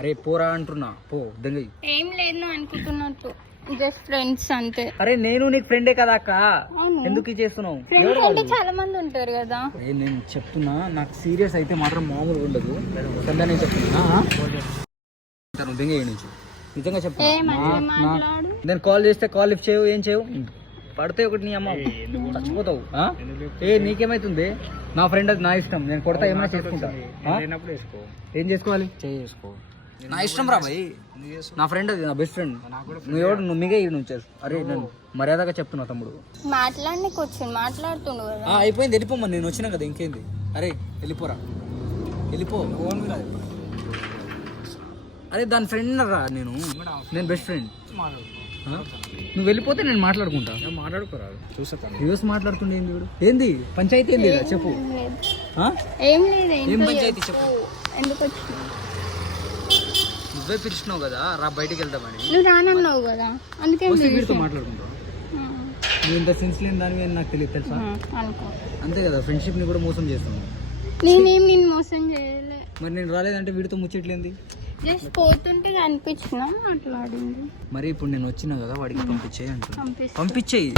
అరే పోరా అంటున్నా, పో దెంగై. ఏం లేదు నువ్వు అనుకుంటున్నట్టు, జస్ట్ ఫ్రెండ్స్ అంతే. అరే నేను నీకు ఫ్రెండే కదా అక్క, ఎందుకు ఇది చేస్తున్నావు? ఫ్రెండ్స్ అంటే చాలా మంది ఉంటారు కదా. నేను చెప్తున్నా, నాకు సీరియస్ అయితే మాత్రం మామూలుగా ఉండదు. నేను చెప్తున్నా దెంగ నుంచి నిజంగా చెప్తున్నా. నేను కాల్ చేస్తే కాల్ లిఫ్ట్ చేయవు, ఏం చేయవు, పడితే ఒకటి నీ అమ్మ చచ్చిపోతావు. నీకేమైతుంది? నా ఫ్రెండ్ అది నా ఇష్టం, నేను కొడతా ఏమైనా చేసుకుంటా. ఏం చేసుకోవాలి? చేసుకో, నా ఇష్టం రా భయ్. నా ఫ్రెండ్ అది, నా బెస్ట్ ఫ్రెండ్. నువ్వు ఎవడు? నువ్వు మిగే నుంచి. అరే నేను మర్యాదగా చెప్తున్నా తమ్ముడు. మాట్లాడడానికి వచ్చాను, మాట్లాడుతుండు కదా. అయిపోయింది, వెళ్ళిపోమ్మా. నేను వచ్చినా కదా, ఇంకేంది? అరే వెళ్ళిపోరా, వెళ్ళిపో. అరే దాని ఫ్రెండ్ రా, నేను బెస్ట్ ఫ్రెండ్. నువ్వు వెళ్ళిపోతే నేను మాట్లాడుకుంటా. మాట్లాడుకోరాదు, చూస్తాను. యూస్ మాట్లాడుతుండే ఏంది వీడు? ఏంది పంచాయతీ? ఏంది చెప్పు. ఏం లేదు. ఏం పంచాయతీ చెప్పు. ఎందుకు వచ్చినావు? నువ్వే పిలిచినావు కదా రా బయటికి వెళ్దామని. నువ్వు రానన్నావు కదా, అందుకే వీడితో మాట్లాడుకుంటావు. నువ్వు ఇంత సెన్స్ లేని దానివి అని నాకు తెలియదు, తెలుసా? అంతే కదా, ఫ్రెండ్షిప్ ని కూడా మోసం చేస్తాను. నేనేం నిన్ను మోసం చేయలే. మరి నేను రాలేదంటే వీడితో ముచ్చట్లేంది? జస్ట్ పోతుంటే అనిపించిన మాట్లాడింది. మరి ఇప్పుడు నేను వచ్చినా కదా, వాడికి పంపించేయి అంటున్నా. పంపించేయి.